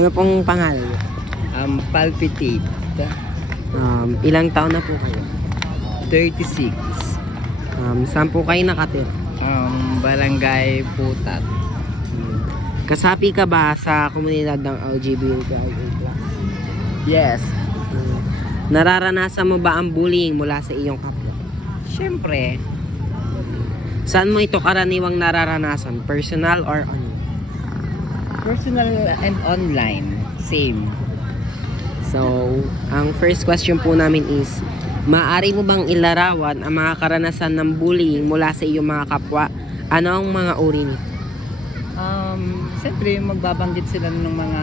Ano pong pangalan niyo? Palpitate. Ilang taon na po kayo? 36. Saan po kayo nakatira? Barangay Putat. Kasapi ka ba sa komunidad ng LGBTQIA+? Yes. Nararanasan mo ba ang bullying mula sa iyong kapwa? Siyempre, Saan mo ito karaniwang nararanasan? Personal or ano? personal and online, same. So, ang first question po namin is, maaari mo bang ilarawan ang mga karanasan ng bullying mula sa iyong mga kapwa? Ano ang mga uri nito? Siyempre, magbabanggit sila ng mga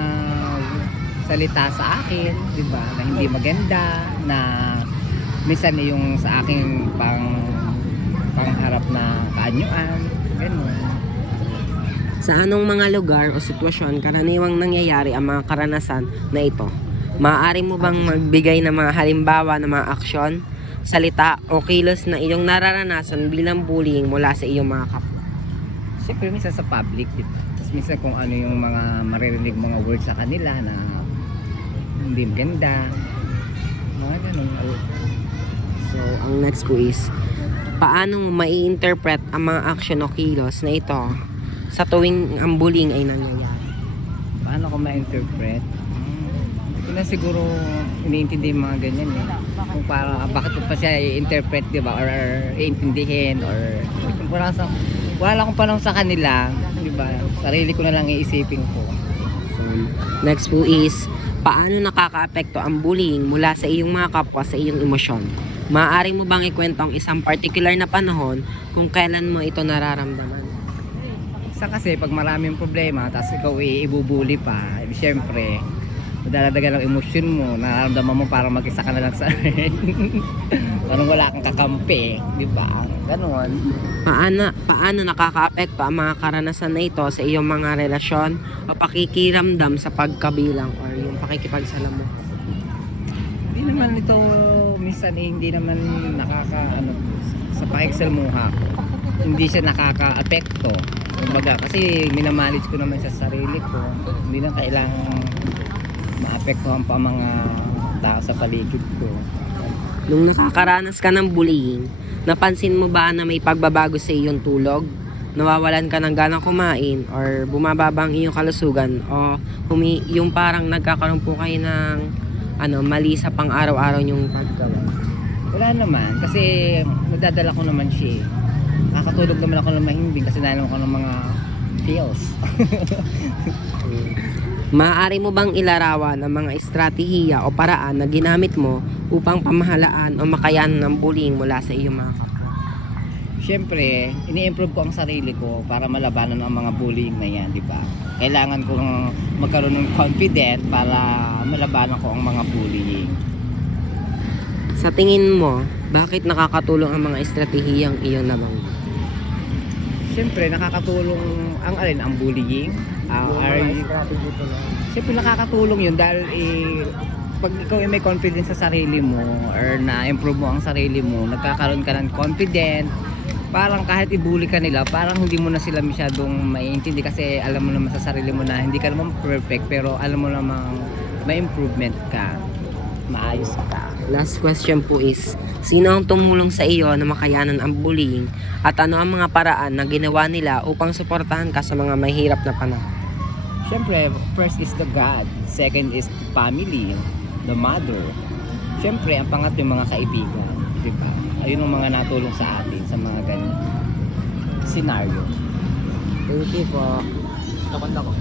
salita sa akin, di ba? Na hindi maganda, na minsan yung sa aking pangharap na kaanyuan, ganun. Sa anong mga lugar o sitwasyon karaniwang nangyayari ang mga karanasan na ito? Maaari mo bang magbigay ng mga halimbawa ng mga aksyon, salita o kilos na iyong nararanasan bilang bullying mula sa iyong mga kapwa? Siyempre, minsan sa public, tapos minsan kung ano yung mga maririnig mga words sa kanila na hindi maganda, mga ganun. So, ang next po is, paano mo mai-interpret ang mga aksyon o kilos na ito sa tuwing ang bullying ay nangyayari? Paano ko ma-interpret? Hindi na siguro iniintindi yung mga ganyan eh. Kung bakit ko pa siya i-interpret, di ba? Or iintindihin, or wala akong panahon sa kanila, di ba? Sarili ko na lang iisipin ko. So, next po is, paano nakakaapekto ang bullying mula sa iyong mga kapwa sa iyong emosyon? Maaari mo bang ikwento ang isang particular na panahon kung kailan mo ito nararamdaman? Isa kasi pag maraming problema, tapos ikaw ibubuli pa, siyempre, madadagdagan ang emosyon mo, nararamdaman mo parang mag-isa ka na lang sa parang wala kang kakampi, di ba? Ganon. Paano nakakaapekto ang mga karanasan na ito sa iyong mga relasyon o pakikiramdam sa pagkabilang or yung pakikipagsalamuha? Hindi naman ito, minsan hindi naman sa pakikisalamuha ko, hindi siya nakaka-apekto. Kumbaga, kasi minamanage ko naman sa sarili ko, hindi na kailangan maapektuhan pa mga tao sa paligid ko. Nung nakakaranas ka ng bullying, napansin mo ba na may pagbabago sa iyong tulog? Nawawalan ka ng ganang kumain or bumababa ang iyong kalusugan o yung parang nagkakaroon po kayo ng mali sa pang-araw-araw niyong paggawa? Wala naman, kasi nadadala ko naman siya. Nakakatulog naman ako ng mahimbing kasi nalaman ko ng mga feels. Maaari mo bang ilarawan ang mga estratehiya o paraan na ginamit mo upang pamahalaan o makayanan ng bullying mula sa iyong mga kapwa? Siyempre, ini-improve ko ang sarili ko para malabanan ang mga bullying na yan, di ba? Kailangan kong magkaroon ng confident para malabanan ko ang mga bullying. Sa tingin mo, bakit nakakatulong ang mga estratehiyang iyon nabanggit? Siyempre, nakakatulong ang bullying. Siyempre, nakakatulong yun dahil pag ikaw ay may confidence sa sarili mo or na-improve mo ang sarili mo, nagkakaroon ka ng confident, parang kahit ibuli ka nila, parang hindi mo na sila masyadong maiintindi kasi alam mo naman sa sarili mo na hindi ka naman perfect, pero alam mo namang may improvement ka, maayos ka. Last question po is, sino ang tumulong sa iyo na makayanan ang bullying at ano ang mga paraan na ginawa nila upang suportahan ka sa mga mahirap na panahon? Siyempre, first is the God, second is the family, the mother. Siyempre, ang pangatlo yung mga kaibigan, di ba? Ayun ang mga natulong sa atin sa mga ganyan scenario. Thank you po. Takot ako.